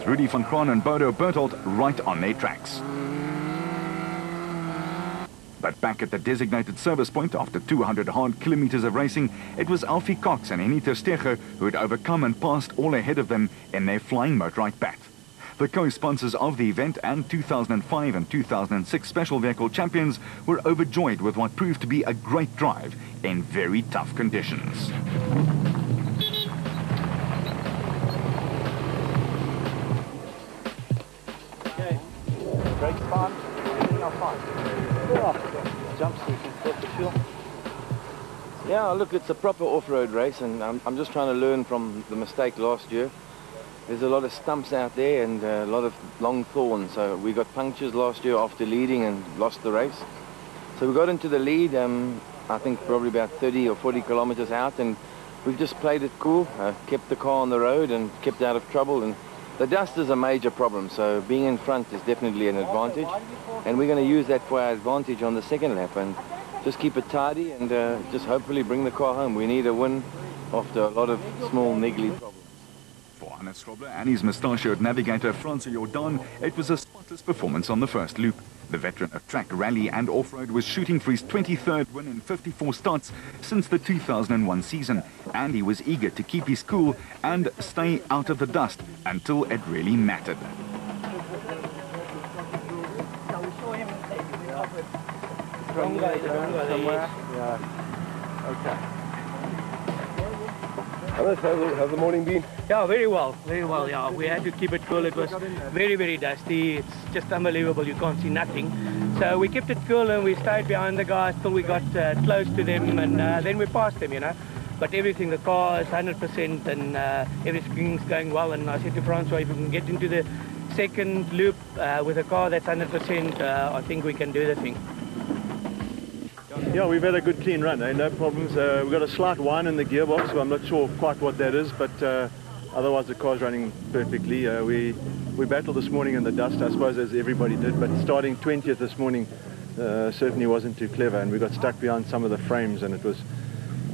with Rudy van Graan and Bodo Berthold right on their tracks. But back at the designated service point after 200 hard kilometers of racing, it was Alfie Cox and Henny ter Steege who had overcome and passed all ahead of them in their flying motorite bat. The co-sponsors of the event and 2005 and 2006 special vehicle champions were overjoyed with what proved to be a great drive in very tough conditions. Okay, brakes fine, everything are fine. Jump so you can put the fuel. Yeah, look, it's a proper off-road race, and I'm just trying to learn from the mistake last year. There's a lot of stumps out there and a lot of long thorns, so we got punctures last year after leading and lost the race. So we got into the lead, I think probably about 30 or 40 kilometers out, and we've just played it cool, kept the car on the road and kept out of trouble. And the dust is a major problem, so being in front is definitely an advantage, and we're going to use that for our advantage on the second lap and just keep it tidy and just hopefully bring the car home. We need a win after a lot of small niggly problems. For Hannes Schrobler and his mustachioed navigator Francois Jordan, it was a spotless performance on the first loop. The veteran of track, rally and off-road was shooting for his 23rd win in 54 starts since the 2001 season, and he was eager to keep his cool and stay out of the dust until it really mattered. Yeah. Okay. How's the morning been? Yeah, very well, yeah. We had to keep it cool. It was very, very dusty. It's just unbelievable. You can't see nothing. So we kept it cool and we stayed behind the guys till we got close to them, and then we passed them, you know. But everything, the car is 100% and everything's going well. And I said to Francois, if we can get into the second loop with a car that's 100%, I think we can do the thing. Yeah, we've had a good clean run, no problems. We've got a slight whine in the gearbox, so I'm not sure quite what that is, but otherwise the car's running perfectly. We battled this morning in the dust, I suppose, as everybody did, but starting 20th this morning certainly wasn't too clever, and we got stuck behind some of the frames, and it was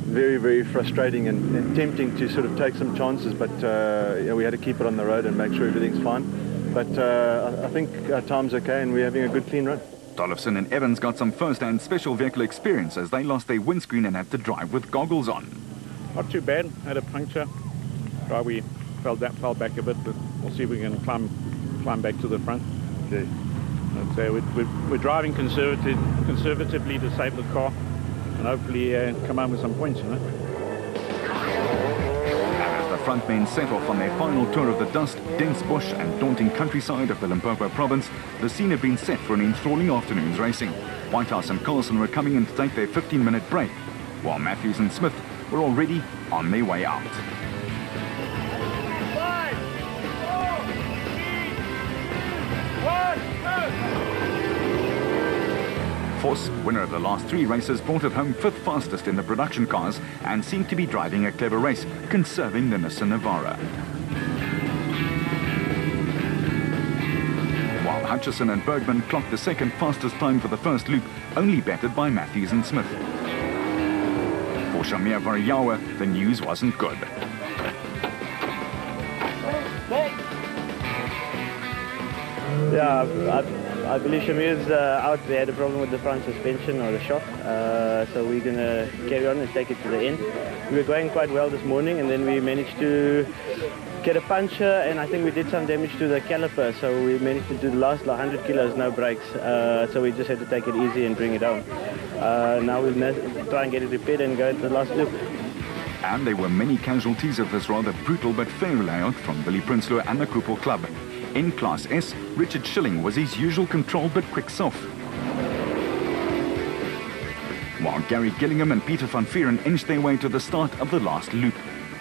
very, very frustrating and tempting to sort of take some chances, but yeah, we had to keep it on the road and make sure everything's fine. But I think our time's okay, and we're having a good clean run. Tollefson and Evans got some first-hand special vehicle experience as they lost their windscreen and had to drive with goggles on. Not too bad. Had a puncture. We fell back a bit, but we'll see if we can climb back to the front. Okay. We're driving conservatively to save the car, and hopefully come home with some points, you know. The front men set off on their final tour of the dust, dense bush and daunting countryside of the Limpopo province. The scene had been set for an enthralling afternoon's racing. Whitehouse and Carlson were coming in to take their 15-minute break, while Matthews and Smith were already on their way out. 5, 4, 3, 2, 1, Force, winner of the last 3 races, brought it home 5th fastest in the production cars and seemed to be driving a clever race, conserving the Nissan Navara. While Hutchison and Bergman clocked the 2nd fastest time for the first loop, only bettered by Matthews and Smith. For Shamir Variawa, the news wasn't good. Yeah, I believe Shamir's out. They had a problem with the front suspension or the shock, so we're going to carry on and take it to the end. We were going quite well this morning, and then we managed to get a puncture, and I think we did some damage to the caliper, so we managed to do the last 100 kilos, no brakes, so we just had to take it easy and bring it home. Now we'll try and get it repaired and go to the last loop. And there were many casualties of this rather brutal but fair layout from Billy Prinsloo and the Kruppel Club. In Class S, Richard Schilling was his usual controlled but quick self, while Gary Gillingham and Peter van Vieren inched their way to the start of the last loop.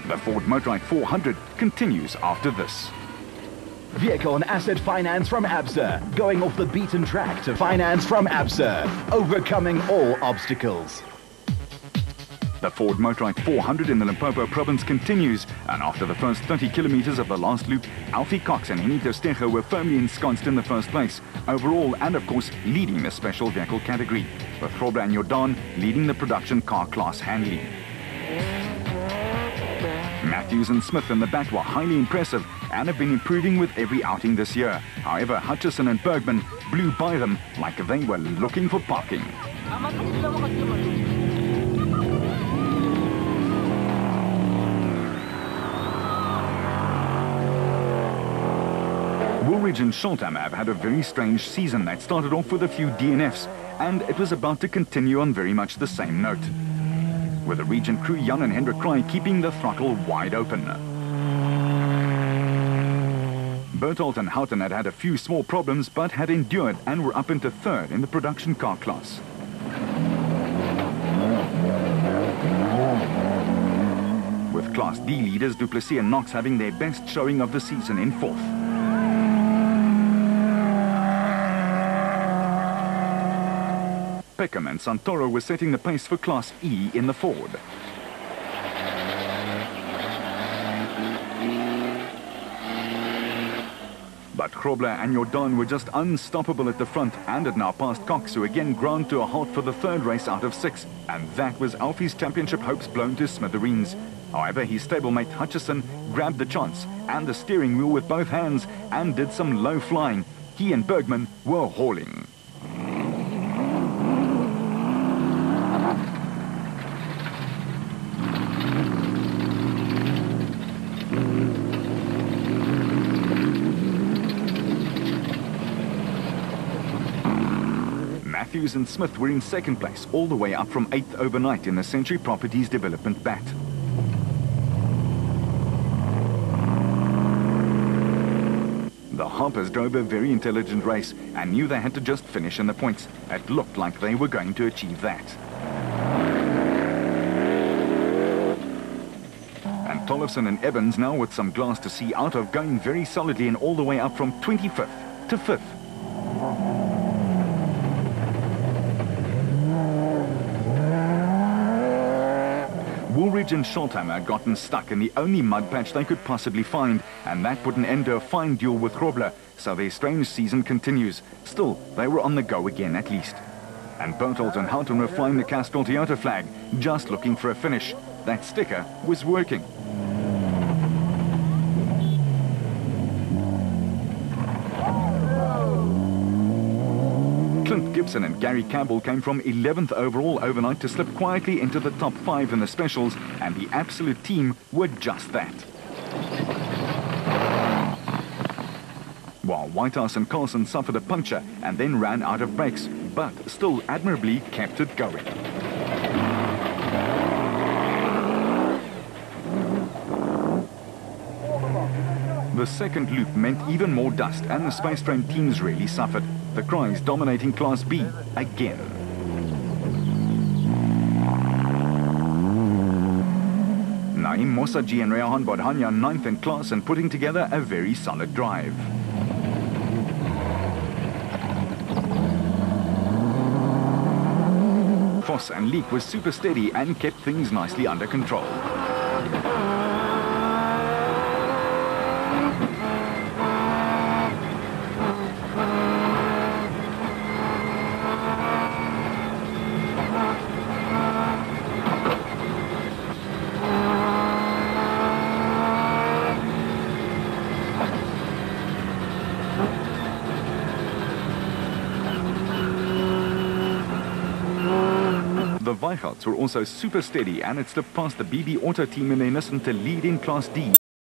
The Ford Motorrad 400 continues after this. Vehicle and asset finance from ABSA. Going off the beaten track to finance from ABSA. Overcoming all obstacles. The Ford Motorrad 400 in the Limpopo province continues, and after the first 30 kilometers of the last loop, Alfie Cox and Henny ter Steege were firmly ensconced in the first place, overall and of course leading the special vehicle category, with Schrobler and Jordan leading the production car class handling. Matthews and Smith in the back were highly impressive and have been improving with every outing this year. However, Hutchison and Bergman blew by them like they were looking for parking. Woolridge and Scholthammer have had a very strange season that started off with a few DNFs, and it was about to continue on very much the same note, with the region crew Jan and Hendrik Kraai keeping the throttle wide open. Berthold and Houghton had had a few small problems but had endured and were up into third in the production car class. With Class D leaders Du Plessis and Knox having their best showing of the season in fourth. Peckham and Santoro were setting the pace for Class E in the Ford. But Grobler and Jordan were just unstoppable at the front and had now passed Cox, who again ground to a halt for the third race out of 6. And that was Alfie's championship hopes blown to smithereens. However, his stablemate Hutchison grabbed the chance and the steering wheel with both hands and did some low flying. He and Bergman were hauling. Matthews and Smith were in second place, all the way up from 8th overnight in the Century Properties Development BAT. The Harpers drove a very intelligent race and knew they had to just finish in the points. It looked like they were going to achieve that. And Tollefson and Evans, now with some glass to see out of, going very solidly and all the way up from 25th to 5th. Woolridge and Scholthammer had gotten stuck in the only mud patch they could possibly find, and that put an end to a fine duel with Grobler, so their strange season continues. Still, they were on the go again at least. And Berthold and Houghton were flying the Castrol Toyota flag, just looking for a finish. That sticker was working. Clint Gibson and Gary Campbell came from 11th overall overnight to slip quietly into the top 5 in the specials, and the absolute team were just that. While Whitehouse and Carlson suffered a puncture and then ran out of brakes, but still admirably kept it going. The second loop meant even more dust, and the Space Train teams really suffered. The Kraais dominating Class B again. Naim Mosaji and Rehan Bodhanya 9th in class and putting together a very solid drive. Voss and Leek was super steady and kept things nicely under control. The Weichharts were also super steady and had slipped past the BB Auto team in their Nissan to lead in Class D.